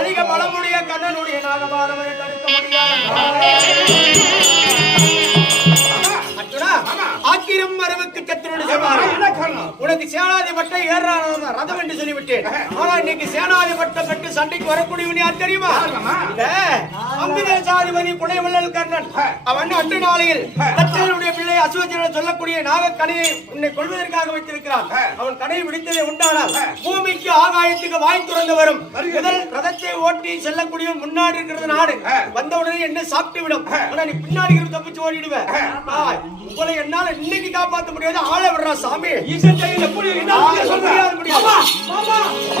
அதிக பலமுடைய கண்ணனுடைய நாகபாதவரை தடுக்க முடியாது. ஆக்கிரம் மரபுக்கு உனக்கு சேனாதி பட்டம் ஏறான ரதம் என்று சொல்லிவிட்டேன். ஆனா இன்னைக்கு சேனாதி பட்டம் பெற்று சண்டைக்கு வரக்கூடியவன் யார் தெரியுமா? அம்பிதேசாதிபதி புனைவள்ளல் கர்ணன். அவன் அன்று நாளையில் தச்சனுடைய பிள்ளை அசுவஜன சொல்லக்கூடிய நாகக்கணையை உன்னை கொள்வதற்காக வைத்திருக்கிறான். அவன் கடையை விடுத்ததை உண்டானால் பூமிக்கு ஆகாயத்துக்கு வாய் துறந்து வரும். முதல் ரதத்தை ஓட்டி செல்லக்கூடியவன் முன்னாடி இருக்கிறது நாடு. வந்தவுடனே என்ன சாப்பிட்டு விடும். ஆனா நீ பின்னாடி இருந்து தப்பிச்சு ஓடிடுவேன். உங்களை என்னால இன்னைக்கு காப்பாற்ற முடியாது. ஆள விடுறா சாமி. ஈசன் கையில் எப்படி சொல்ல முடியாது.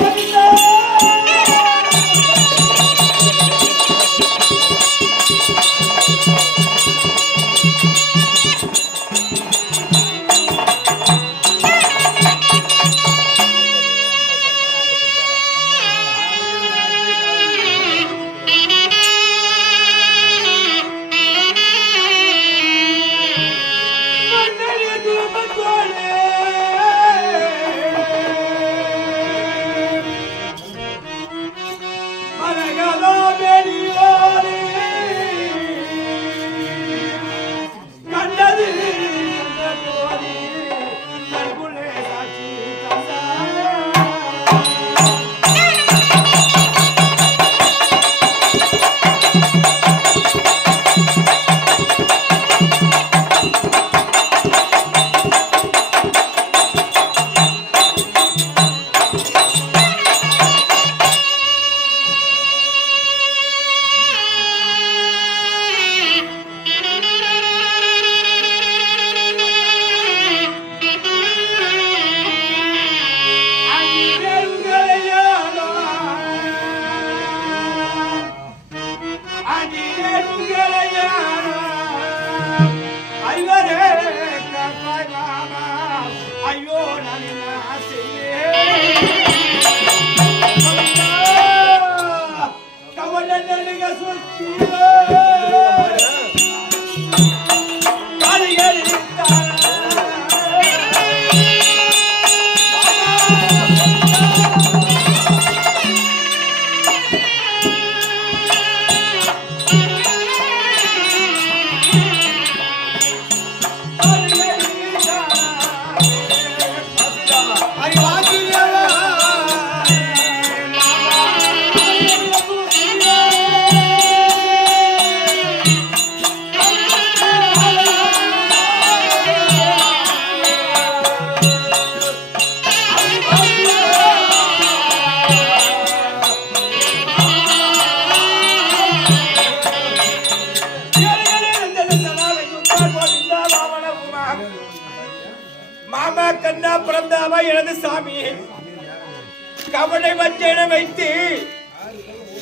கவலை வச்சனை வைத்து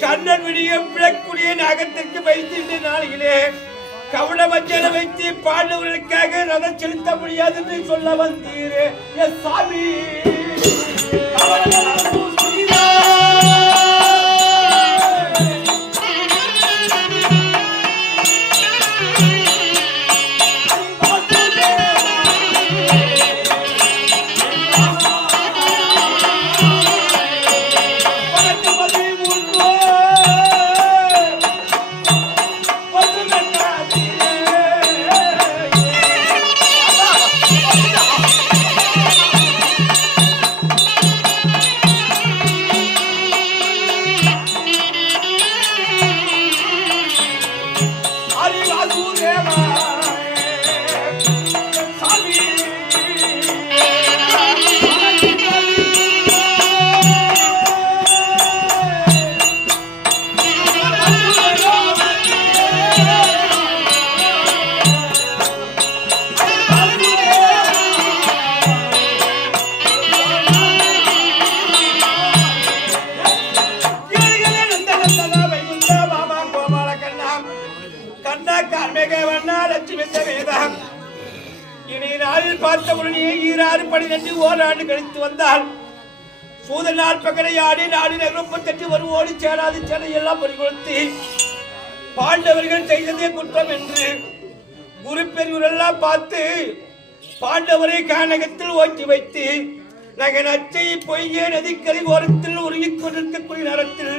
கண்ணன் விடியும் பிழக்குடிய நகத்திற்கு வைத்து நாளிலே கவலை வச்சனை வைத்து பாண்டவர்களுக்காக ரதம் செலுத்த முடியாது என்று சொல்ல வந்தீரே சாமி. ஓராண்டு கழித்து வந்தால் சூதனால் பகடையாடி நாடி நகரம் தட்டி வருவோடு சேராது சென்னை எல்லாம் பறிகொடுத்து பாண்டவர்கள் செய்ததே குற்றம் என்று குரு பெரியவரெல்லாம் பார்த்து பாண்டவரை கானகத்தில் ஓட்டி வைத்து நகை பொய்யே நதிக்கரை ஓரத்தில் உருகிக் கொண்டிருக்கக்கூடிய நேரத்தில்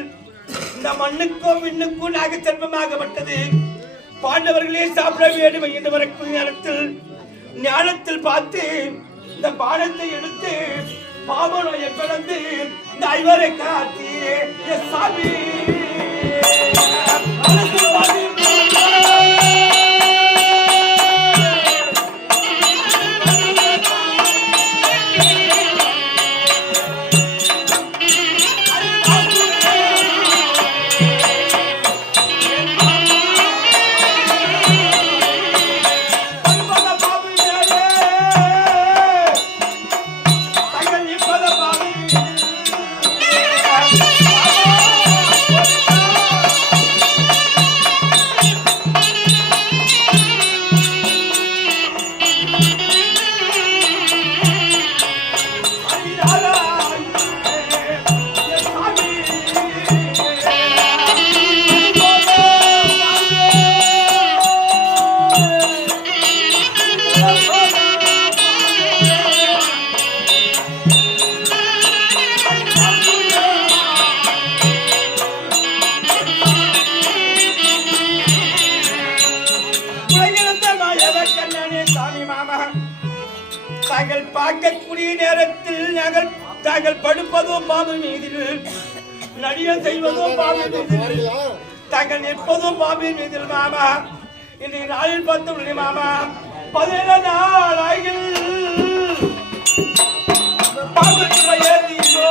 இந்த மண்ணுக்கும் விண்ணுக்கும் நாக செல்வமாகப்பட்டது. பாண்டவர்களே சாப்பிட வேண்டும் என்று வரக்கூடிய நேரத்தில் ஞானத்தில் பார்த்து இந்த பாடத்தை எடுத்து பாவனையை பிறந்து இந்த ஐவரை காத்தீரே சாமி. தாங்கள் பார்க்கக்கூடிய நேரத்தில் தாங்கள் படுப்பதோ பாம்பு மீதில், நடிகை செய்வதோ பாம்பு மீதில், தாங்கள் நிற்பதோ பாம்பு மீதில் மாமா. இன்றைய நாளில் பார்த்து மாமா 17 நாளாயில் பாம்பு ஏறியோ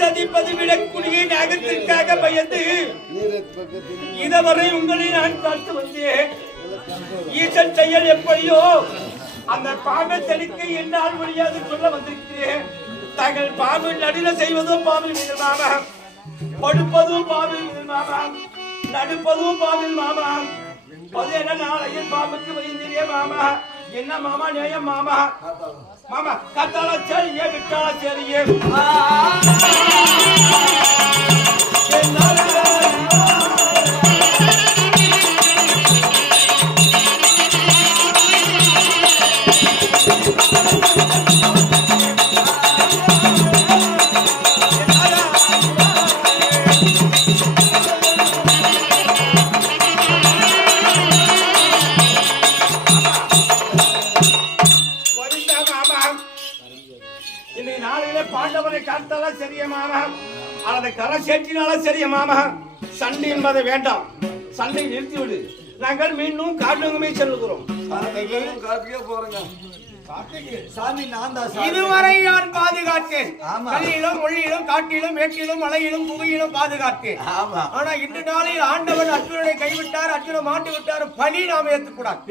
சதிப்பது விடக்கூடிய நகத்திற்காக பயந்து இதுவரை உங்களை நான் பார்த்து வந்தேன். ஈசன் செயல் எப்படியோ அந்த பாம்பை தடுக்க என்னால் முடியாது சொல்ல வந்திருக்கிறேன். தாங்கள் பாம்பு நடுல செய்வதும் பாம்பில் மீது மாமா, படுப்பதும் பாம்பில் மீது மாமா, நடுப்பதும் பாம்பில் மாமா. 17 நாளையில் பாம்புக்கு வைத்தியே மாமா. என்ன மாமா நியாயம் மாமா? மாமா கத்தால சரியே விட்டால சரியே பாண்டவரை காத்தாலும் சரிய மாமா, அல்லது கரை சேற்றினாலும் சரிய மாமா. சண்டை என்பதை வேண்டாம், சண்டை நிறுத்திவிடு. நாங்கள் மீண்டும் காட்டுமே செல்லுகிறோம். காட்டுக்கே போறோங்க. சாமி நான் தான் இதுவரை நான் பாதுகாத்தேன். கலியிலும் மொழியிலும் காட்டிலும் மேட்டிலும் மலையிலும் புகையிலும் பாதுகாத்தேன். ஆனா இன்று நாளில் ஆண்டவன் அர்ஜுனனை கைவிட்டார், அர்ஜுன மாட்டி விட்டார். பலி நாம ஏத்துக்கூடாது.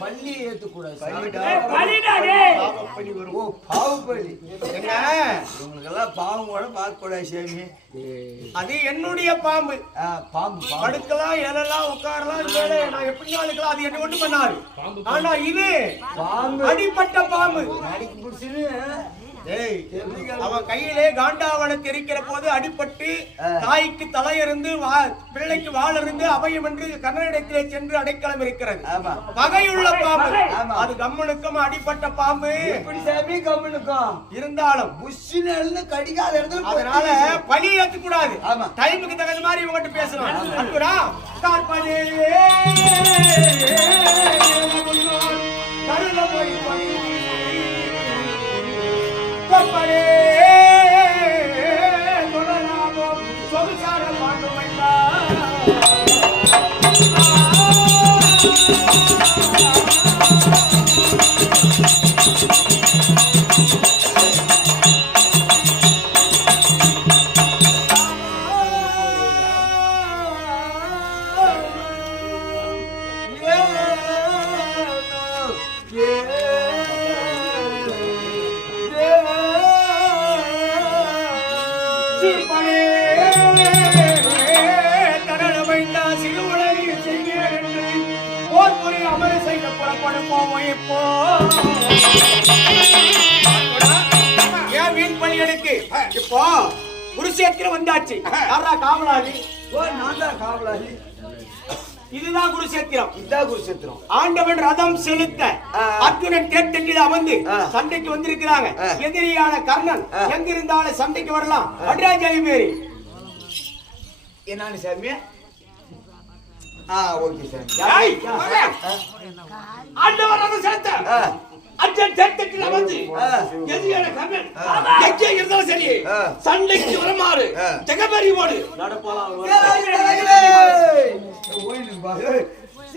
பள்ளி ஏத்துக்கூடாது. உங்களுக்கெல்லாம் பாவம் கூட பார்க்க கூடாது சாமி. அது என்னுடைய பாம்பு. பாம்பு படுக்கலாம், எழலாம், உட்காரலாம். நான் எப்படினாலும் அது என்ன ஒண்ணு பண்ணாரு. ஆனா இது பாம்பு, அடிப்பட்ட பாம்பு. அவன் கையிலே காண்டாவனம் தெரிக்கிற போது அடிபட்டு தாய்க்கு தலையிருந்து பிள்ளைக்கு வாழிருந்து அபயம் என்று கர்ணனிடத்திலே சென்று அடைக்கலம் இருக்கிறது. வகையுள்ள பாம்பு அது. கம்மனுக்கும் அடிப்பட்ட பாம்பு இருந்தாலும் கடிக்காத இடத்துல, அதனால பலி ஏற்றக்கூடாது. டைமுக்கு தகுந்த மாதிரி இவங்க பேசணும். அன்புடா கருண போய் பப்பரே தொடராமோ சொகுசார பாட்டு வைத்தா கொடுப்போம் இப்போ ஏன் வீண் பள்ளி எடுக்கு இப்போ குருஷேத்திரம் வந்தாச்சு. யாரா காவலாளி? நான் தான் காவலாளி. இதுதான் குருஷேத்திரம். இதான் குருஷேத்திரம். ஆண்டவன் ரதம் செலுத்த அர்ஜுனன் தேர்தலில் அமர்ந்து சண்டைக்கு வந்திருக்கிறாங்க. எதிரியான கர்ணன் எங்க இருந்தாலும் சண்டைக்கு வரலாம். அட்ராஜாலி பேரி என்னன்னு சாமி? ஓகே சாமி. ஆண்டவர் ரதம் செலுத்த அர்ஜுனன் தேர்தலில் அமர்ந்து எதிரியான கர்ணன் எங்கே இருந்தாலும் சரி சண்டைக்கு வரமாறு ஜெகபரியோடு நடப்பலாம்.